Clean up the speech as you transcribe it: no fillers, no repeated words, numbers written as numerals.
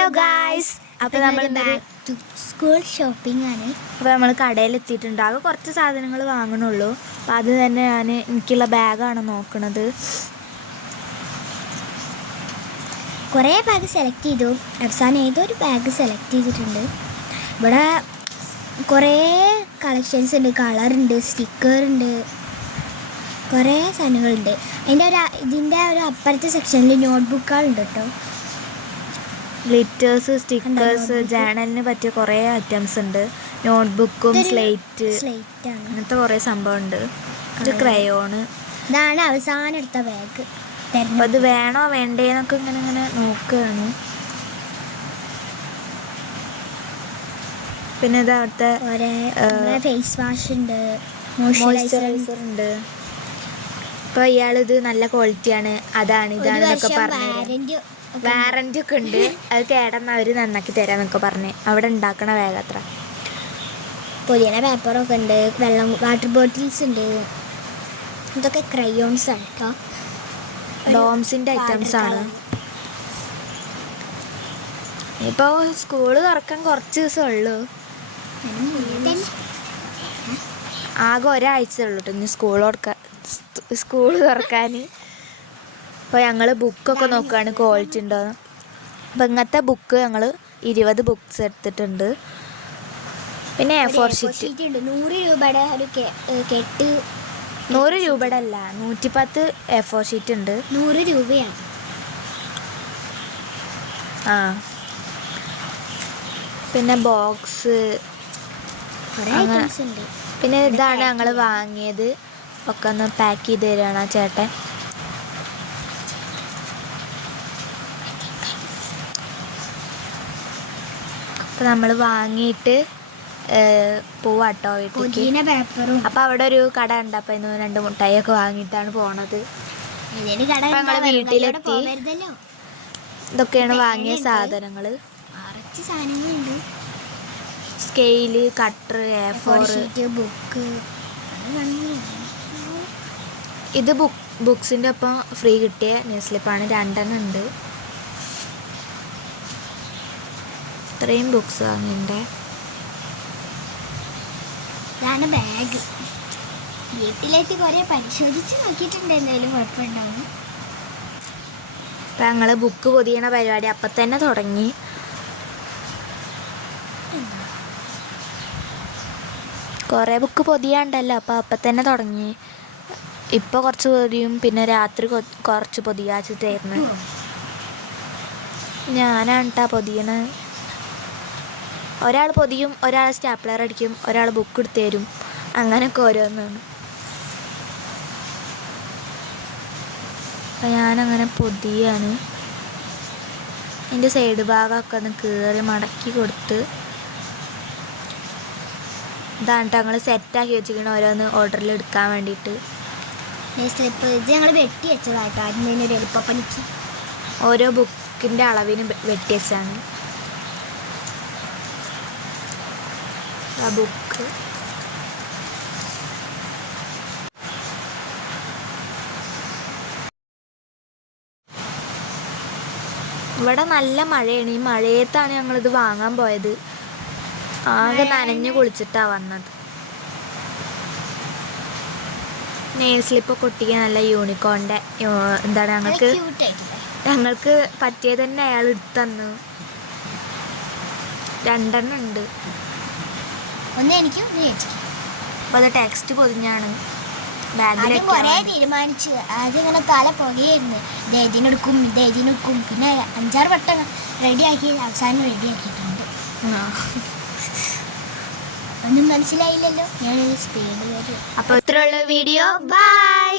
Hello guys, അപ്പോൾ നമ്മൾ school shopping ആണ്. അപ്പോൾ നമ്മൾ കടയിലെത്തിയിട്ടുണ്ട്. ആകെ കുറച്ച് സാധനങ്ങൾ വാങ്ങണുള്ളൂ. അപ്പോൾ അത് തന്നെ എനിക്കുള്ള ബാഗാണ് നോക്കണത്. കുറേ ബാഗ് സെലക്ട് ചെയ്തു. അവസാനം ഏതൊരു ബാഗ് സെലക്ട് ചെയ്തിട്ടുണ്ട്. ഇവിടെ കുറേ കളക്ഷൻസ് ഉണ്ട്. കളറുണ്ട്, സ്റ്റിക്കറുണ്ട്, കുറേ സാധനങ്ങളുണ്ട്. ഇതിൻ്റെ ഒരു അപ്പുറത്തെ സെക്ഷനിൽ നോട്ട്ബുക്കുകളുണ്ട് കേട്ടോ. ഗ്ലിറ്റേഴ്സ്, സ്റ്റിക്കേഴ്സ്, ജേണലിന് പറ്റിയ കുറേ ഐറ്റംസ് ഉണ്ട്. നോട്ട്ബുക്കും സ്ലേറ്റ് അങ്ങനത്തെ കുറേ സംഭവമുണ്ട്. ഒരു ക്രയോണ്. ഇതാണ് അവസാനം എടുത്ത ബാഗ്. അപ്പോൾ അത് വേണോ വേണ്ടേന്നൊക്കെ ഇങ്ങനെ നോക്കുകയാണ്. പിന്നെ ഇത് അവിടുത്തെ ഫേസ് വാഷ് ഉണ്ട്, മോയ്സ്ചറൈസർ ഉണ്ട്. അപ്പോൾ ഇയാളിത് നല്ല ക്വാളിറ്റിയാണ്, അതാണ് ഇതാണെന്നൊക്കെ പറഞ്ഞു. വാറൻറ്റി ഒക്കെ ഉണ്ട്. അത് കേടന്ന് അവർ നന്നാക്കി തരാമെന്നൊക്കെ പറഞ്ഞ് അവിടെ ഉണ്ടാക്കണ വേഗം അത്ര. പുതിയ പേപ്പറൊക്കെ ഉണ്ട്, വാട്ടർ ബോട്ടിൽസ് ഉണ്ട്. ഇതൊക്കെ ക്രയോൺസ് ആണ് കേട്ടോ. ഡോംസിൻ്റെ ഐറ്റംസ് ആണ്. ഇപ്പോൾ സ്കൂള് തുറക്കാൻ കുറച്ച് ദിവസം ഉള്ളൂ. ആകെ ഒരാഴ്ച ഉള്ളൂ കേട്ടോ ഇനി സ്കൂള് തുറക്കാൻ. അപ്പോൾ ഞങ്ങൾ ബുക്കൊക്കെ നോക്കുകയാണ് ക്വാളിറ്റി ഉണ്ടോ. അപ്പോൾ ഇങ്ങനത്തെ ബുക്ക് ഞങ്ങൾ 20 ബുക്സ് എടുത്തിട്ടുണ്ട്. പിന്നെ A4 ഷീറ്റ് 100 രൂപയുടെ ഒരു കെട്ട്. 100 രൂപയുടെ അല്ല, 110 A4 ഷീറ്റ് ഉണ്ട്. 100 രൂപയാണ്. പിന്നെ ബോക്സ്, പിന്നെ ഇതാണ് ഞങ്ങൾ വാങ്ങിയത്. ഒക്കെ ഒന്ന് പാക്ക് ചെയ്ത് തരികയാണ് ആ ചേട്ടൻ. അപ്പോൾ നമ്മൾ വാങ്ങിയിട്ട് പോവാട്ടോ വീട്ടിലേക്ക്. അപ്പോൾ അവിടെ ഒരു കട ഉണ്ട്. അപ്പോൾ ഇന്ന് 2 മുട്ടായിയൊക്കെ വാങ്ങിയിട്ടാണ് പോണത്. ഞങ്ങൾ വീട്ടിലെത്തി. ഇതൊക്കെയാണ് വാങ്ങിയ സാധനങ്ങൾ. Scale, cutter, A4 book. ഇത് ബുക്സിൻ്റെ ഒപ്പം ഫ്രീ കിട്ടിയ ന്യൂസ് സ്ലിപ്പാണ്. 2 ഉണ്ട്. ഇത്രയും ബുക്സ് വാങ്ങിയിട്ടുണ്ട്. ഇതാണ് ബാഗ്. വീട്ടിലേക്ക് കുറേ പരിശോധിച്ച് നോക്കിയിട്ടുണ്ട്, എന്തായാലും കുഴപ്പമുണ്ടാവും. അപ്പം ഞങ്ങൾ ബുക്ക് പൊതിയണ പരിപാടി അപ്പം തന്നെ തുടങ്ങി. കുറേ ബുക്ക് പൊതിയാണ്ടല്ലോ, അപ്പം തന്നെ തുടങ്ങി. ഇപ്പോൾ കുറച്ച് പൊതിയും, പിന്നെ രാത്രി കുറച്ച് പൊതിയാച്ചിട്ടായിരുന്നു. ഞാനാണ് കേട്ടോ പൊതിയണ. ഒരാൾ പൊതിയും, ഒരാൾ സ്റ്റാപ്ലർ അടിക്കും, ഒരാൾ ബുക്ക് എടുത്ത് തരും. അങ്ങനെയൊക്കെ ഓരോന്നാണ്. അപ്പം ഞാനങ്ങനെ പൊതിയാണ്. എൻ്റെ സൈഡ് ഭാഗമൊക്കെ ഒന്ന് കീറി മടക്കി കൊടുത്ത് ഇതാണ് കേട്ടോ ഞങ്ങൾ സെറ്റാക്കി വെച്ചിരിക്കണം ഓരോന്ന് ഓർഡറിൽ എടുക്കാൻ വേണ്ടിയിട്ട്. സ്ലിപ്പ് ഇത് ഞങ്ങൾ വെട്ടി വെച്ചതായിട്ടോ. അതിന് ഒരു എളുപ്പപ്പണിക്ക് ഓരോ ബുക്കിൻ്റെ അളവിന് വെട്ടി വെച്ചാണ് ആ ബുക്ക്. ഇവിടെ നല്ല മഴയാണ്. ഈ മഴയത്താണ് ഞങ്ങളിത് വാങ്ങാൻ പോയത്. ആകെ നനഞ്ഞു കുളിച്ചിട്ടാണ് വന്നത്. നെയിൽ സ്ലിപ്പൊക്കെ ഒട്ടിക്കാൻ നല്ല യൂണിക്കോണിൻ്റെ എന്താണ് ഞങ്ങൾക്ക് പറ്റിയത് തന്നെ അയാൾ എടുത്തു തന്നു. 2 ഉണ്ട്. അപ്പോൾ അത് ടെക്സ്റ്റ് പൊതിഞ്ഞാണ് ബാഗിൽ. തീരുമാനിച്ച് ആദ്യം ഇങ്ങനെ തല പുകയായിരുന്നു. ഇത് ഇതിനെടുക്കും പിന്നെ 5-6 വട്ടം റെഡിയാക്കി അവസാനം റെഡിയാക്കിയിട്ടുണ്ട്. ഒന്നും മനസ്സിലായില്ലല്ലോ. ഞാൻ സ്പീഡ്. അപ്പോൾ ഇത്രയുള്ള വീഡിയോ. ബൈ.